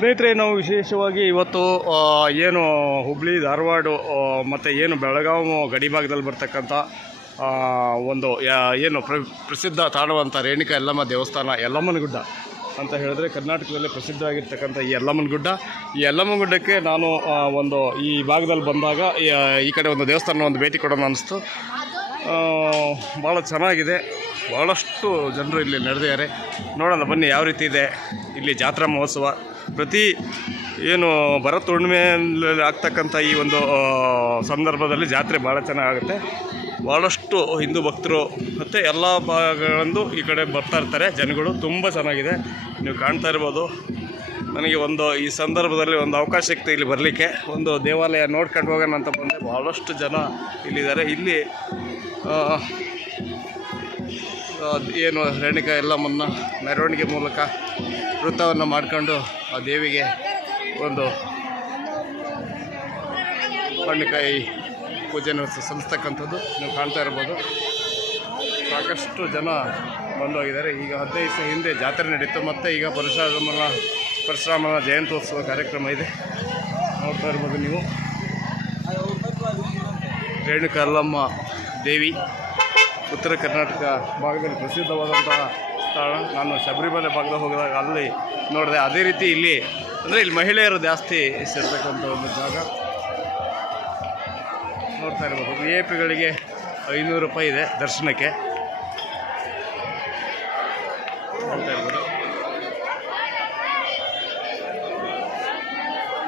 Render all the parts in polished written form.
ಸ್ನೇಹಿತರೆ, ನಾವು ವಿಶೇಷವಾಗಿ ಇವತ್ತು ಏನು ಹುಬ್ಳಿ ಧಾರವಾಡ ಮತ್ತು ಏನು ಬೆಳಗಾವಿ ಗಡಿಭಾಗದಲ್ಲಿ ಬರ್ತಕ್ಕಂಥ ಒಂದು ಏನು ಪ್ರಸಿದ್ಧ ತಾಣವಂಥ ರೇಣುಕಾ ಯಲ್ಲಮ್ಮ ದೇವಸ್ಥಾನ ಯಲ್ಲಮ್ಮನ ಗುಡ್ಡ ಅಂತ ಹೇಳಿದ್ರೆ ಕರ್ನಾಟಕದಲ್ಲಿ ಪ್ರಸಿದ್ಧವಾಗಿರ್ತಕ್ಕಂಥ ಈ ಯಲ್ಲಮ್ಮನ ಗುಡ್ಡ. ಈ ಯಲ್ಲಮ್ಮನ ಗುಡ್ಡಕ್ಕೆ ನಾನು ಒಂದು ಈ ಭಾಗದಲ್ಲಿ ಬಂದಾಗ ಈ ಕಡೆ ಒಂದು ದೇವಸ್ಥಾನ ಒಂದು ಭೇಟಿ ಕೊಡೋಣ ಅನ್ನಿಸ್ತು. ಭಾಳ ಚೆನ್ನಾಗಿದೆ, ಭಾಳಷ್ಟು ಜನರು ಇಲ್ಲಿ ನಡೆದಿದ್ದಾರೆ. ನೋಡೋಣ ಬನ್ನಿ ಯಾವ ರೀತಿ ಇದೆ ಇಲ್ಲಿ ಜಾತ್ರಾ ಮಹೋತ್ಸವ. ಪ್ರತಿ ಏನು ಭರತ ಹುಣ್ಣಿಮೆಯಲ್ಲಿ ಆಗ್ತಕ್ಕಂಥ ಈ ಒಂದು ಸಂದರ್ಭದಲ್ಲಿ ಜಾತ್ರೆ ಭಾಳ ಚೆನ್ನಾಗುತ್ತೆ. ಭಾಳಷ್ಟು ಹಿಂದೂ ಭಕ್ತರು ಮತ್ತು ಎಲ್ಲ ಭಾಗಗಳಿಂದ ಈ ಕಡೆ ಬರ್ತಾ ಇರ್ತಾರೆ ಜನಗಳು. ತುಂಬ ಚೆನ್ನಾಗಿದೆ, ನೀವು ಕಾಣ್ತಾ ಇರ್ಬೋದು. ನನಗೆ ಈ ಸಂದರ್ಭದಲ್ಲಿ ಒಂದು ಅವಕಾಶ ಸಿಕ್ತು ಇಲ್ಲಿ ಬರಲಿಕ್ಕೆ, ಒಂದು ದೇವಾಲಯ ನೋಡ್ಕೊಂಡು ಹೋಗೋಣ ಅಂತ ಬಂದೆ. ಭಾಳಷ್ಟು ಜನ ಇಲ್ಲಿದ್ದಾರೆ. ಇಲ್ಲಿ ಏನು ರೇಣುಕಾ ಯಲ್ಲಮ್ಮನ ಮೆರವಣಿಗೆ ಮೂಲಕ ವೃತ್ತವನ್ನು ಮಾಡಿಕೊಂಡು ಆ ದೇವಿಗೆ ಒಂದು ಕಣ್ಣಿಕಾಯಿ ಪೂಜೆಯನ್ನು ಸಲ್ಲಿಸ್ತಕ್ಕಂಥದ್ದು ನೀವು ಕಾಣ್ತಾ ಇರ್ಬೋದು. ಸಾಕಷ್ಟು ಜನ ಬಂದೋಗಿದ್ದಾರೆ. ಈಗ 15 ದಿವಸ ಹಿಂದೆ ಜಾತ್ರೆ ನಡೀತು, ಮತ್ತು ಈಗ ಪರಶುರಾಮನ ಜಯಂತ್ಯೋತ್ಸವ ಕಾರ್ಯಕ್ರಮ ಇದೆ. ನೋಡ್ತಾ ಇರ್ಬೋದು ನೀವು. ರೇಣುಕಾ ಯಲ್ಲಮ್ಮ ದೇವಿ ಉತ್ತರ ಕರ್ನಾಟಕ ಭಾಗದಲ್ಲಿ ಪ್ರಸಿದ್ಧವಾದಂತಹ ಸ್ಥಳ. ನಾನು ಶಬರಿಮಲೆ ಭಾಗದಲ್ಲಿ ಹೋಗಿದಾಗ ಅಲ್ಲಿ ನೋಡಿದೆ. ಅದೇ ರೀತಿ ಇಲ್ಲಿ ಅಂದರೆ ಇಲ್ಲಿ ಮಹಿಳೆಯರು ಜಾಸ್ತಿ ಸೇರ್ತಕ್ಕಂಥ ಒಂದು ಜಾಗ. ನೋಡ್ತಾ ಇರ್ಬೋದು. VIP ಗಳಿಗೆ 500 ರೂಪಾಯಿ ಇದೆ ದರ್ಶನಕ್ಕೆ. ನೋಡ್ತಾ ಇರ್ಬೋದು.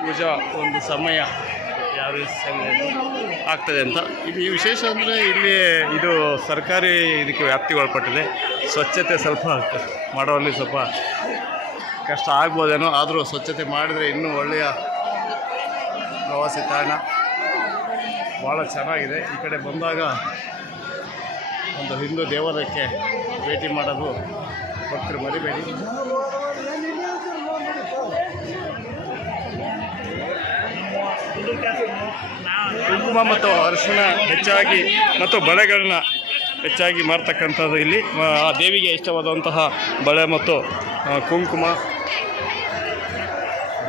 ಪೂಜಾ ಒಂದು ಸಮಯ ಯಾವ ಸಮಯ ಆಗ್ತದೆ ಅಂತ. ಇದು ವಿಶೇಷ ಅಂದರೆ ಇಲ್ಲಿ ಇದು ಸರ್ಕಾರಿ ಇದಕ್ಕೆ ವ್ಯಾಪ್ತಿಗೆ ಒಳಪಟ್ಟಿದೆ. ಸ್ವಚ್ಛತೆ ಸ್ವಲ್ಪ ಮಾಡುವಲ್ಲಿ ಸ್ವಲ್ಪ ಕಷ್ಟ ಆಗ್ಬೋದೇನೋ, ಆದರೂ ಸ್ವಚ್ಛತೆ ಮಾಡಿದರೆ ಇನ್ನೂ ಒಳ್ಳೆಯ ಪ್ರವಾಸಿ ತಾಣ. ಭಾಳ ಚೆನ್ನಾಗಿದೆ. ಈ ಕಡೆ ಬಂದಾಗ ಒಂದು ಹಿಂದೂ ದೇವಾಲಯಕ್ಕೆ ಭೇಟಿ ಮಾಡೋದು ಭಕ್ತರು ಮರಿಬೇಡಿ. ಕುಂಕುಮ ಮತ್ತು ಅರಿಶಿಣ ಹೆಚ್ಚಾಗಿ ಮತ್ತು ಬಳೆಗಳನ್ನ ಹೆಚ್ಚಾಗಿ ಮಾರ್ತಕ್ಕಂಥದ್ದು ಇಲ್ಲಿ. ಆ ದೇವಿಗೆ ಇಷ್ಟವಾದಂತಹ ಬಳೆ ಮತ್ತು ಕುಂಕುಮ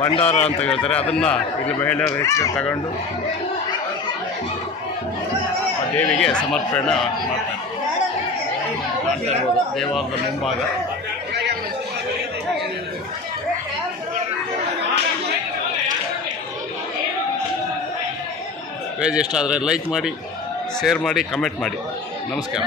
ಭಂಡಾರ ಅಂತ ಹೇಳ್ತಾರೆ, ಅದನ್ನು ಇಲ್ಲಿ ಮಹಿಳೆಯರು ಹೆಚ್ಚಿಗೆ ತಗೊಂಡು ಆ ದೇವಿಗೆ ಸಮರ್ಪಣೆ ಮಾಡ್ತಾರೆ. ಮಾಡ್ತಾ ಇರ್ಬೋದು ದೇವಾಲಯದ ಮುಂಭಾಗ. ಪೇಜ್ ಇಷ್ಟ ಆದರೆ ಲೈಕ್ ಮಾಡಿ, ಶೇರ್ ಮಾಡಿ, ಕಮೆಂಟ್ ಮಾಡಿ. ನಮಸ್ಕಾರ.